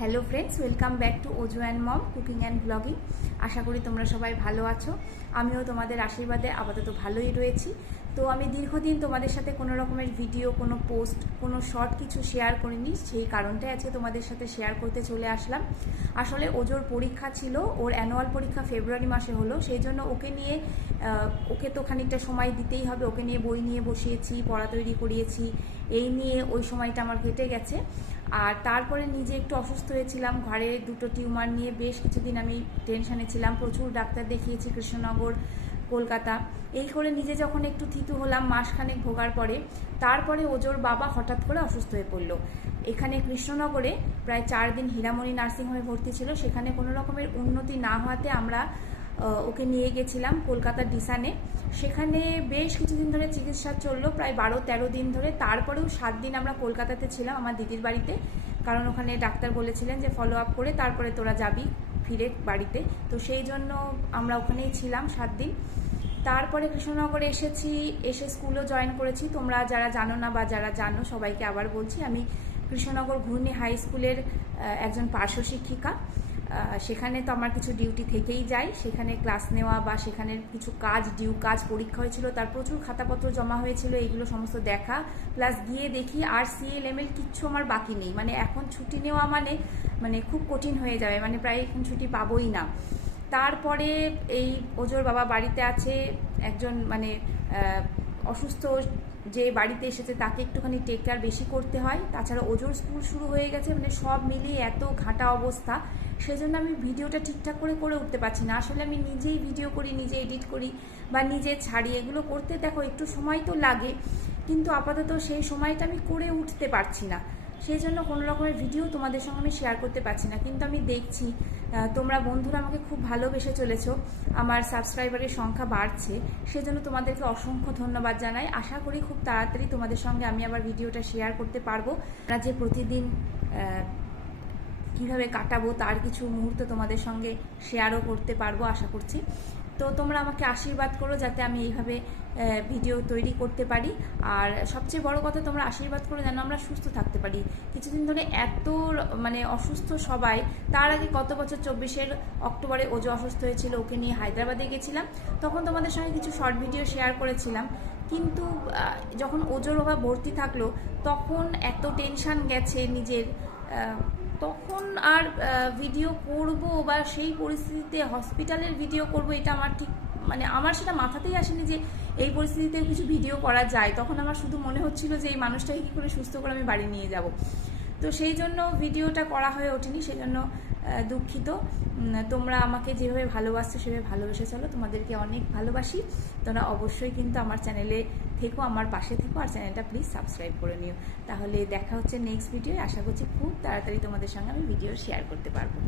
Hello friends, welcome back to Ojo and mom cooking and blogging. আশা করি তোমরা সবাই ভালো আছো। আমিও তোমাদের আশীর্বাদে আপাতত ভালোই রয়েছি। তো আমি দীর্ঘদিন তোমাদের সাথে কোনো রকমের ভিডিও, কোনো পোস্ট, কোনো শর্ট কিছু শেয়ার করিনি। সেই কারণটাই আজকে তোমাদের সাথে শেয়ার করতে চলে আসলাম। আসলে ওজোর পরীক্ষা ছিল, ওর অ্যানুয়াল পরীক্ষা ফেব্রুয়ারি মাসে হলো। সেই জন্য ওকে তো খানিকটা সময় দিতেই হবে। ওকে নিয়ে বই নিয়ে বসিয়েছি, পড়া তৈরি করিয়েছি, এই নিয়ে ওই সময়টা আমার কেটে গেছে। আর তারপরে নিজে একটু অসুস্থ হয়েছিলাম, ঘরে দুটো টিউমার নিয়ে বেশ কিছুদিন আমি টেনশানে ছিলাম। প্রচুর ডাক্তার দেখিয়েছি, কৃষ্ণনগর, কলকাতা, এই করে নিজে যখন একটু থিতু হলাম মাসখানেক ভোগার পরে, তারপরে ওজোর বাবা হঠাৎ করে অসুস্থ হয়ে পড়লো। এখানে কৃষ্ণনগরে প্রায় 4 দিন হীরামণি নার্সিংহোমে ভর্তি ছিল। সেখানে কোনো রকমের উন্নতি না হওয়াতে আমরা ওকে নিয়ে গেছিলাম কলকাতার ডিসানে। সেখানে বেশ কিছুদিন ধরে চিকিৎসা চললো, প্রায় 12-13 দিন ধরে। তারপরেও 7 দিন আমরা কলকাতাতে ছিলাম আমার দিদির বাড়িতে, কারণ ওখানে ডাক্তার বলেছিলেন যে ফলো আপ করে তারপরে তোরা যাবি ফিরে বাড়িতে। তো সেই জন্য আমরা ওখানেই ছিলাম 7 দিন। তারপরে কৃষ্ণনগরে এসে স্কুলও জয়েন করেছি। তোমরা যারা জানো না বা যারা জানো সবাইকে আবার বলছি, আমি কৃষ্ণনগর ঘূর্ণি হাই স্কুলের একজন পার্শ্ব শিক্ষিকা। সেখানে তো আমার কিছু ডিউটি থেকেই যায়, সেখানে ক্লাস নেওয়া বা সেখানের কিছু কাজ পরীক্ষা হয়েছিল, তার প্রচুর খাতাপত্র জমা হয়েছিল, এইগুলো সমস্ত দেখা, প্লাস গিয়ে দেখি আর CL-ML কিচ্ছু আমার বাকি নেই। মানে এখন ছুটি নেওয়া মানে খুব কঠিন হয়ে যাবে, মানে প্রায় এখন ছুটি পাবোই না। তারপরে এই ওজোর বাবা বাড়িতে আছে, একজন মানে অসুস্থ যে বাড়িতে এসেছে তাকে একটুখানি টেক কেয়ার বেশি করতে হয়। তাছাড়া ওজোর স্কুল শুরু হয়ে গেছে, মানে সব মিলিয়ে এত ঘাঁটা অবস্থা, সেজন্য আমি ভিডিওটা ঠিকঠাক করে উঠতে পারছি না। আসলে আমি নিজেই ভিডিও করি, নিজে এডিট করি বা নিজে ছাড়ি, এগুলো করতে দেখো একটু সময় তো লাগে, কিন্তু আপাতত সেই সময়টা আমি করে উঠতে পারছি না। সেই জন্য কোনো রকমের ভিডিও তোমাদের সঙ্গে আমি শেয়ার করতে পারছি না। কিন্তু আমি দেখছি তোমরা বন্ধুরা আমাকে খুব ভালোবেসে চলেছো, আমার সাবস্ক্রাইবারের সংখ্যা বাড়ছে, সেজন্য তোমাদেরকে অসংখ্য ধন্যবাদ জানাই। আশা করি খুব তাড়াতাড়ি তোমাদের সঙ্গে আমি আবার ভিডিওটা শেয়ার করতে পারবো। যে প্রতিদিন কীভাবে কাটাবো তার কিছু মুহূর্ত তোমাদের সঙ্গে শেয়ারও করতে পারবো আশা করছি। তো তোমরা আমাকে আশীর্বাদ করো যাতে আমি এইভাবে ভিডিও তৈরি করতে পারি। আর সবচেয়ে বড় কথা, তোমরা আশীর্বাদ করো যেন আমরা সুস্থ থাকতে পারি। কিছুদিন ধরে এত মানে অসুস্থ সবাই। তার আগে কত বছর 24 অক্টোবরে ওজো অসুস্থ হয়েছিল, ওকে নিয়ে হায়দ্রাবাদে গেছিলাম, তখন তোমাদের সঙ্গে কিছু শর্ট ভিডিও শেয়ার করেছিলাম। কিন্তু যখন ওজোর বাবা ভর্তি থাকলো তখন এত টেনশান গেছে নিজের, তখন আর ভিডিও করব বা সেই পরিস্থিতিতে হসপিটালের ভিডিও করব, এটা আমার ঠিক মানে আমার সেটা মাথাতেই আসেনি যে এই পরিস্থিতিতে কিছু ভিডিও করা যায়। তখন আমার শুধু মনে হচ্ছিল যে এই মানুষটাকে কী করে সুস্থ করে আমি বাড়ি নিয়ে যাব। তো সেই জন্য ভিডিওটা করা হয়ে ওঠেনি, সেই জন্য দুঃখিত। তোমরা আমাকে যেভাবে ভালোবাসছো সেভাবে ভালোবেসে চলো, তোমাদেরকে অনেক ভালোবাসি। তোমরা অবশ্যই কিন্তু আমার চ্যানেলে থেকো, আমার পাশে থেকো, আর চ্যানেলটা প্লিজ সাবস্ক্রাইব করে নিও। তাহলে দেখা হচ্ছে নেক্সট ভিডিও। আশা করছি খুব তাড়াতাড়ি তোমাদের সঙ্গে আমি ভিডিও শেয়ার করতে পারবো।